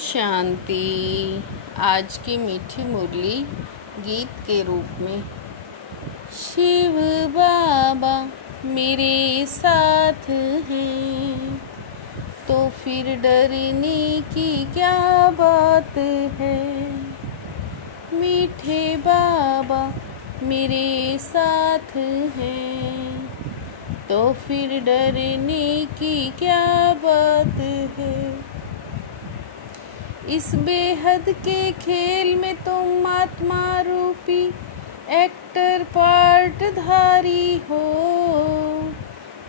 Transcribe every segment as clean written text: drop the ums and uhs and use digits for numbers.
शांति। आज की मीठी मुरली गीत के रूप में। शिव बाबा मेरे साथ हैं तो फिर डरने की क्या बात है। मीठे बाबा मेरे साथ हैं तो फिर डरने की क्या बात है। इस बेहद के खेल में तुम आत्मा रूपी एक्टर पार्टधारी हो।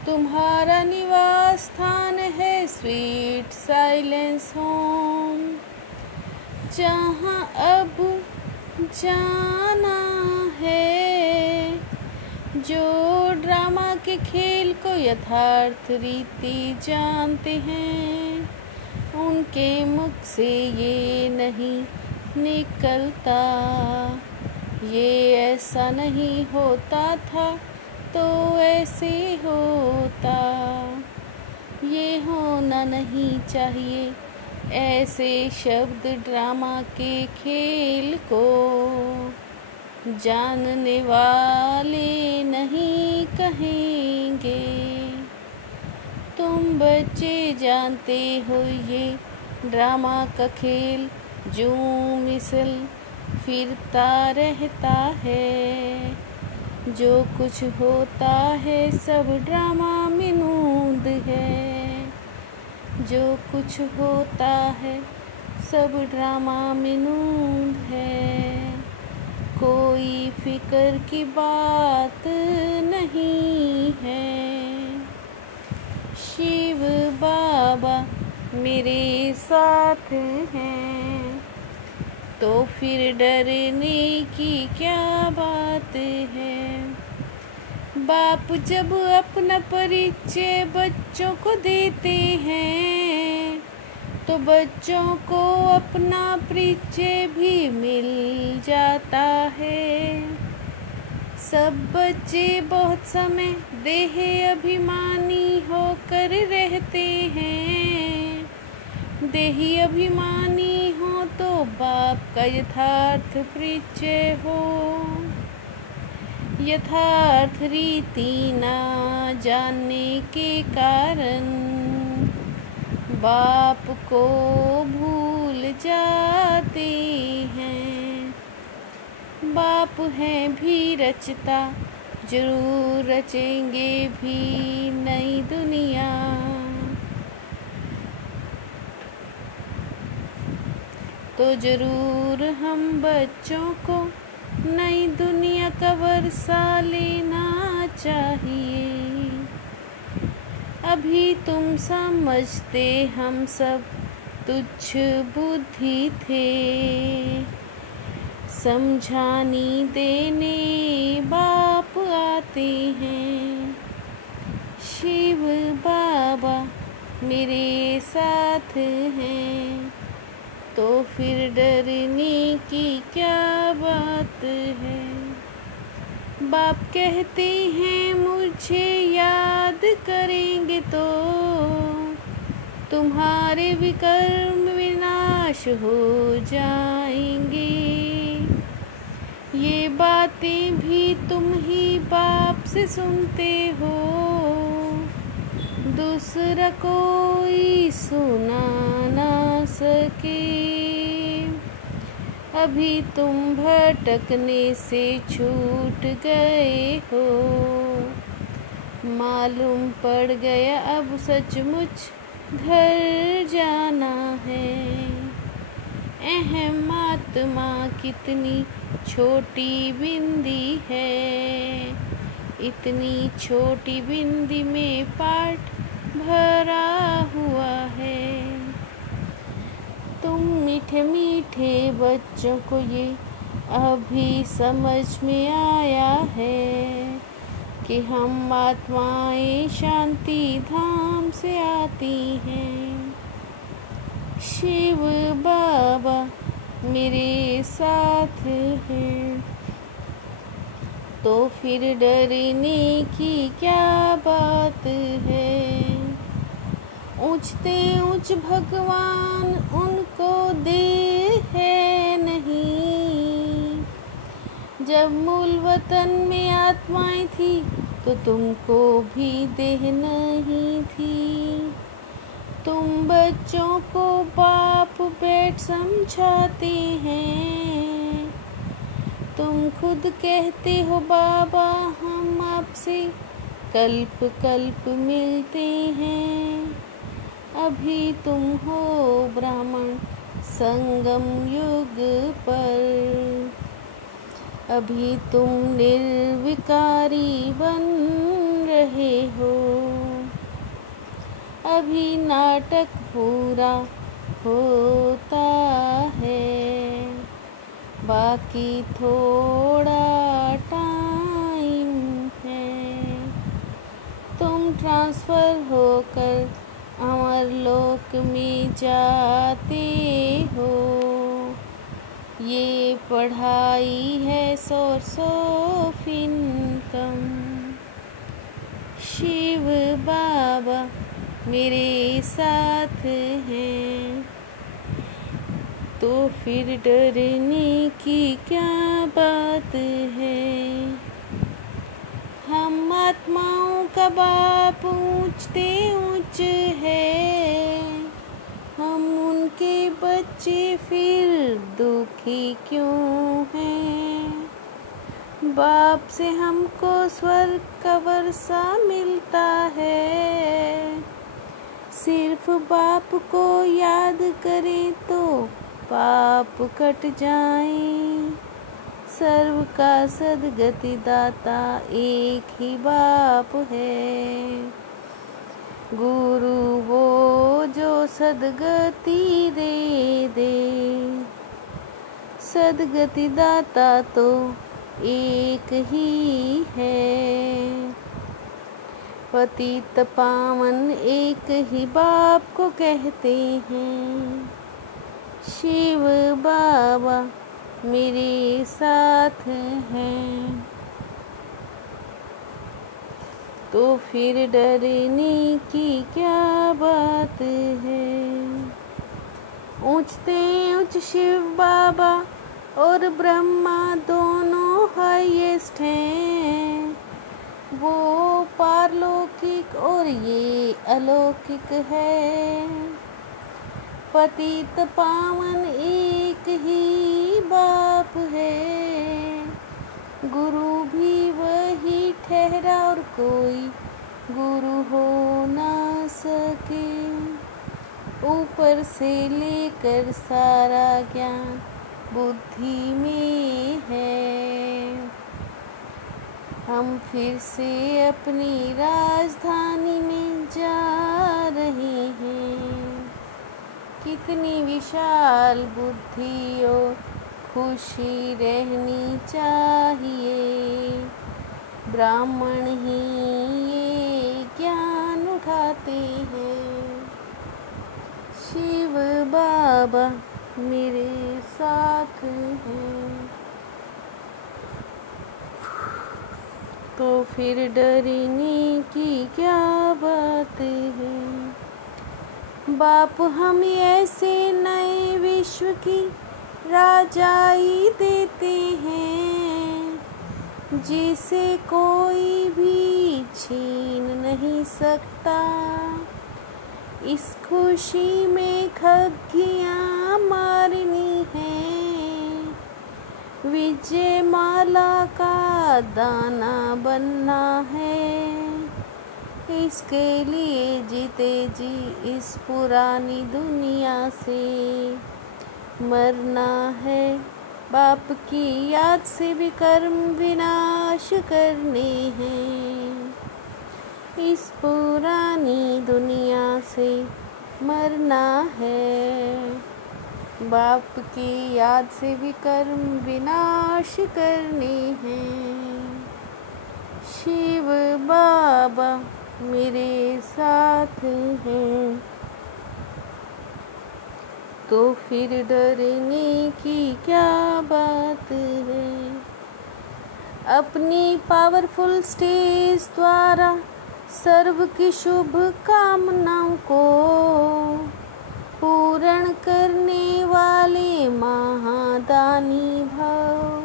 तुम्हारा निवास स्थान है स्वीट साइलेंस होम, जहाँ अब जाना है। जो ड्रामा के खेल को यथार्थ रीति जानते हैं, उनके मुख से ये नहीं निकलता, ये ऐसा नहीं होता था तो ऐसे होता। ये होना नहीं चाहिए ऐसे शब्द ड्रामा के खेल को जानने वाले नहीं कहेंगे। तुम बच्चे जानते हो ये ड्रामा का खेल जो मिसल फिरता रहता है। जो कुछ होता है सब ड्रामा में नूंद है। जो कुछ होता है सब ड्रामा में नूंद है। कोई फिक्र की बात नहीं है। शिव बाबा मेरे साथ हैं तो फिर डरने की क्या बात है। बाप जब अपना परिचय बच्चों को देते हैं तो बच्चों को अपना परिचय भी मिल जाता है। सब बच्चे बहुत समय देह अभिमानी होकर रहते हैं। देही अभिमानी हो तो बाप का यथार्थ परिचय हो। यथार्थ रीति ना जानने के कारण बाप को भूल जाते हैं। बाप हैं भी रचता, जरूर रचेंगे भी नई दुनिया। तो जरूर हम बच्चों को नई दुनिया का वर्षा लेना चाहिए। अभी तुम समझते हम सब तुच्छ बुद्धि थे। समझानी देने बाप आते हैं। शिव बाबा मेरे साथ हैं तो फिर डरने की क्या बात है। बाप कहते हैं मुझे याद करेंगे तो तुम्हारे विकर्म विनाश हो जाएंगे। ये बातें भी तुम ही बाप से सुनते हो, दूसरा कोई सुना ना सके। अभी तुम भटकने से छूट गए हो। मालूम पड़ गया अब सचमुच घर जाना है। अहम आत्मा कितनी छोटी बिंदी है। इतनी छोटी बिंदी में पाठ भरा हुआ है। तुम मीठे मीठे बच्चों को ये अभी समझ में आया है कि हम आत्माएं शांति धाम से आती हैं। शिव बाबा मेरे साथ हैं तो फिर डरने की क्या बात है। ऊंचते ऊंच भगवान उनको जब मूल वतन में आत्माएं थी तो तुमको भी देह नहीं थी। तुम बच्चों को बाप बेट समझाते हैं। तुम खुद कहते हो बाबा हम आपसे कल्प कल्प मिलते हैं। अभी तुम हो ब्राह्मण संगम युग पर। अभी तुम निर्विकारी बन रहे हो। अभी नाटक पूरा होता है। बाकी थोड़ा टाइम है। तुम ट्रांसफर होकर अमर लोक में जाते हो। ये पढ़ाई है सोर्स ऑफ इनकम। शिव बाबा मेरे साथ हैं तो फिर डरने की क्या बात है। हम आत्माओं का बाप ऊंचते ऊंच है। हम उनके बच्चे फिर दुखी क्यों हैं। बाप से हमको स्वर्ग का वर्षा मिलता है। सिर्फ बाप को याद करें तो पाप कट जाएं। सर्व का सद्गति दाता एक ही बाप है। गुरु वो जो सद्गति दे। सद्गति दाता तो एक ही है। पतित पावन एक ही बाप को कहते हैं। शिव बाबा मेरे साथ हैं तो फिर डरने की क्या बात है। ऊंचते ऊंच शिव बाबा और ब्रह्मा दोनों हाईएस्ट हैं। वो पारलौकिक और ये अलौकिक है। पतित पावन एक ही बाप है। गुरु भी वही ठहरा और कोई गुरु हो ना सके। ऊपर से लेकर सारा ज्ञान बुद्धि में है। हम फिर से अपनी राजधानी में जा रहे हैं। कितनी विशाल बुद्धि और खुशी रहनी चाहिए। ब्राह्मण ही ये ज्ञान उठाते हैं। शिव बाबा मेरे साथ हैं तो फिर डरने की क्या बात है। बाप हमें ऐसे नए विश्व की राजाई देते हैं जिसे कोई भी छीन नहीं सकता। इस खुशी में खग्गियाँ मारनी है। विजय माला का दाना बनना है। इसके लिए जीते जी इस पुरानी दुनिया से मरना है। बाप की याद से भी कर्म विनाश करने हैं। इस पुरानी दुनिया से मरना है। बाप की याद से भी कर्म विनाश करने हैं। शिव बाबा मेरे साथ हैं तो फिर डरने की क्या बात है। अपनी पावरफुल स्टेज द्वारा सर्व की शुभ कामनाओं को पूर्ण करने वाले महादानी भव।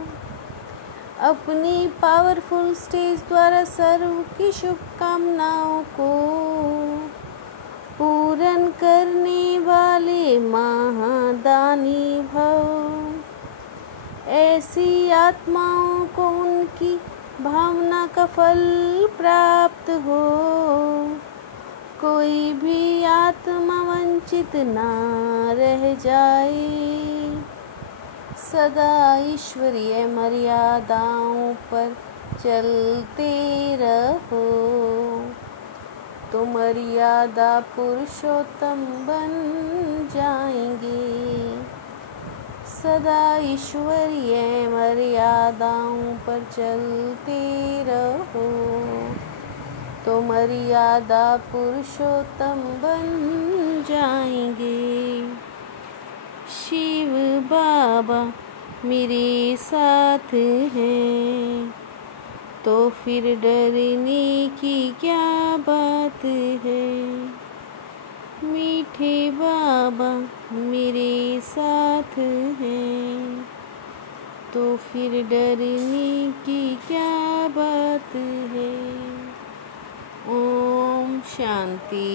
अपनी पावरफुल स्टेज द्वारा सर्व की शुभकामनाओं को पूर्ण करने वाले महादानी भव। ऐसी आत्माओं को उनकी भावना का फल प्राप्त हो, कोई भी आत्मा वंचित ना रह जाए। सदा ईश्वरीय मर्यादाओं पर चलते रहो, तो मर्यादा पुरुषोत्तम बन जाएंगे। सदा ईश्वरीय मर्यादाओं पर चलते रहो, तो मर्यादा पुरुषोत्तम बन जाएंगे। शिव बाबा मेरे साथ हैं, तो फिर डरने की क्या बात है। मीठे बाबा मेरे साथ हैं, तो फिर डरने की क्या बात है। ओम शांति।